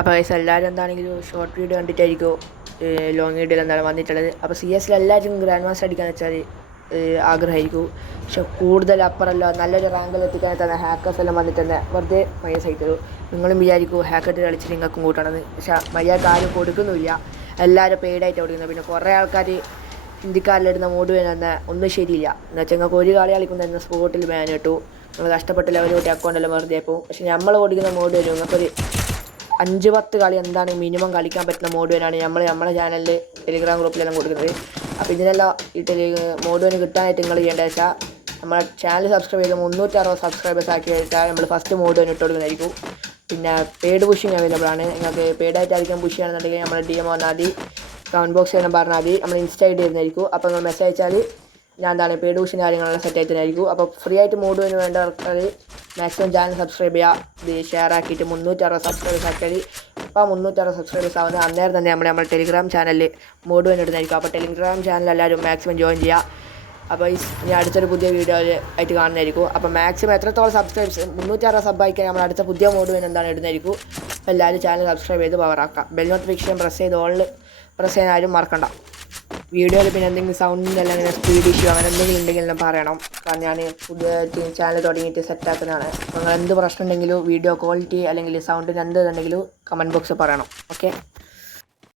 അപ്പോൾ ഗൈസ് എല്ലാവരും എന്താണെങ്കിലും ഷോർട്ട് വീഡിയോ കണ്ടിട്ടായിരിക്കും ലോങ് വീഡിയോയിൽ എന്താണ് വന്നിട്ടുള്ളത്. അപ്പോൾ CS എല്ലാവരും ഗ്രാൻഡ് മാസ്റ്റർ അടിക്കാന്ന് വെച്ചാൽ ആഗ്രഹമായിരിക്കും. പക്ഷെ കൂടുതൽ അപ്പുറമല്ല നല്ലൊരു റാങ്കിൽ എത്തിക്കാൻ തന്നെ ഹാക്കേഴ്സ് എല്ലാം വന്നിട്ട് തന്നെ വെറുതെ മൈനസ് ആയിത്തരും. നിങ്ങളും വിചാരിക്കും ഹാക്കറ്റ് കളിച്ചിട്ട് നിങ്ങൾക്കും കൂട്ടണമെന്ന്. പക്ഷേ മര്യാദ ആരും കൊടുക്കുന്നില്ല, എല്ലാവരും പെയ്ഡായിട്ട് കൊടുക്കുന്നത്. പിന്നെ കുറേ ആൾക്കാർ ഹിന്ദിക്കാരിലിടുന്ന മോഡ് ബാൻ തന്നെ ഒന്നും ശരിയില്ല. എന്ന് വെച്ചാൽ നിങ്ങൾക്ക് ഒരു കളി കളിക്കുന്ന തന്നെ സ്പോട്ടിൽ ബാൻ കിട്ടും. നിങ്ങൾ കഷ്ടപ്പെട്ട് ലെവൽ കൂട്ടി അക്കൗണ്ടെല്ലാം വെറുതെ പോകും. പക്ഷേ നമ്മൾ ഓടിക്കുന്ന മോഡ് വരും നിങ്ങൾക്കൊരു 5-10 കളി എന്താണ് മിനിമം കളിക്കാൻ പറ്റുന്ന മോഡ് വനാണ് നമ്മളെ ചാനലിൽ ടെലിഗ്രാം ഗ്രൂപ്പിലെല്ലാം കൊടുക്കുന്നത്. അപ്പോൾ ഇതിനെല്ലാം ഈ മോഡ് വന് കിട്ടാനായിട്ട് നിങ്ങൾ ചെയ്യേണ്ടത് വെച്ചാൽ നമ്മളെ ചാനൽ സബ്സ്ക്രൈബ് ചെയ്ത് 360 സബ്സ്ക്രൈബേഴ്സ് ആക്കി വെച്ചാൽ നമ്മൾ ഫസ്റ്റ് മോഡ് വന് ഇട്ട് കൊടുക്കുന്നതായിരിക്കും. പിന്നെ പെയ്ഡ് പുഷിങ് അവൈലബിൾ ആണ്. നിങ്ങൾക്ക് പെയ്ഡായിട്ട് ആയിരിക്കും പുഷ് ചെയ്യണമെന്നുണ്ടെങ്കിൽ നമ്മുടെ DM വന്നാൽ മതി, കമൻറ്റ് ബോക്സിൽ തന്നെ പറഞ്ഞാൽ മതി, നമ്മൾ ഇൻസ്റ്റ ID തരുന്നതായിരിക്കും. അപ്പോൾ നിങ്ങൾ മെസ്സേജ് അയച്ചാൽ ഞാൻ എന്താണ് പെയ്ഡ് പുഷിങ് കാര്യങ്ങളെല്ലാം സെറ്റ് ആയിട്ടുണ്ടായിരിക്കും. അപ്പോൾ ഫ്രീ ആയിട്ട് മോഡ് വന് വേണ്ട ആൾക്കാർ മാക്സിമം ചാനൽ സബ്സ്ക്രൈബ് ചെയ്യുക, ഇത് ഷെയർ ആക്കിയിട്ട് 360 സബ്സ്ക്രൈബേഴ്സ് ആക്കിയാൽ അപ്പോൾ 360 സബ്സ്ക്രൈബേഴ്സ് ആവുന്നത് അന്നേരം തന്നെ നമ്മുടെ ടെലിഗ്രാം ചാനലിൽ മോഡ് വന് ഇടുന്നതായിരിക്കും. അപ്പോൾ ടെലിഗ്രാം ചാനൽ എല്ലാവരും മാക്സിമം ജോയിൻ ചെയ്യുക. അപ്പോൾ ഇനി അടുത്തൊരു പുതിയ വീഡിയോ ആയിട്ട് കാണുന്നതായിരിക്കും. അപ്പോൾ മാക്സിമം എത്രത്തോളം സബ്സ്ക്രൈബ്സ് 360 സബ് ആയിക്കാൻ നമ്മൾ അടുത്ത പുതിയ മോഡ് വന് എന്താണ് ഇടുന്നതായിരിക്കും. അപ്പോൾ എല്ലാവരും ചാനൽ സബ്സ്ക്രൈബ് ചെയ്ത് പവറാക്കാം. ബെൽ നോട്ടിഫിക്കേഷൻ പ്രസ് ചെയ്ത് ഓളിൽ പ്രസ് ചെയ്യാൻ ആരും മറക്കണ്ട. വീഡിയോയിൽ പിന്നെ എന്തെങ്കിലും സൗണ്ടിൻ്റെ അല്ലെങ്കിൽ സ്പീഡ് ഇഷ്യൂ അങ്ങനെ എന്തെങ്കിലും ഉണ്ടെങ്കിൽ എല്ലാം പറയണം. കാരണം ഞാൻ പുതിയ ചാനൽ തുടങ്ങിയിട്ട് സെറ്റാക്കുന്നതാണ്. നിങ്ങൾ എന്ത് പ്രശ്നം ഉണ്ടെങ്കിലും വീഡിയോ ക്വാളിറ്റി അല്ലെങ്കിൽ സൗണ്ടിന് എന്ത് ഉണ്ടെങ്കിലും കമൻറ്റ് ബോക്സിൽ പറയണം. ഓക്കെ.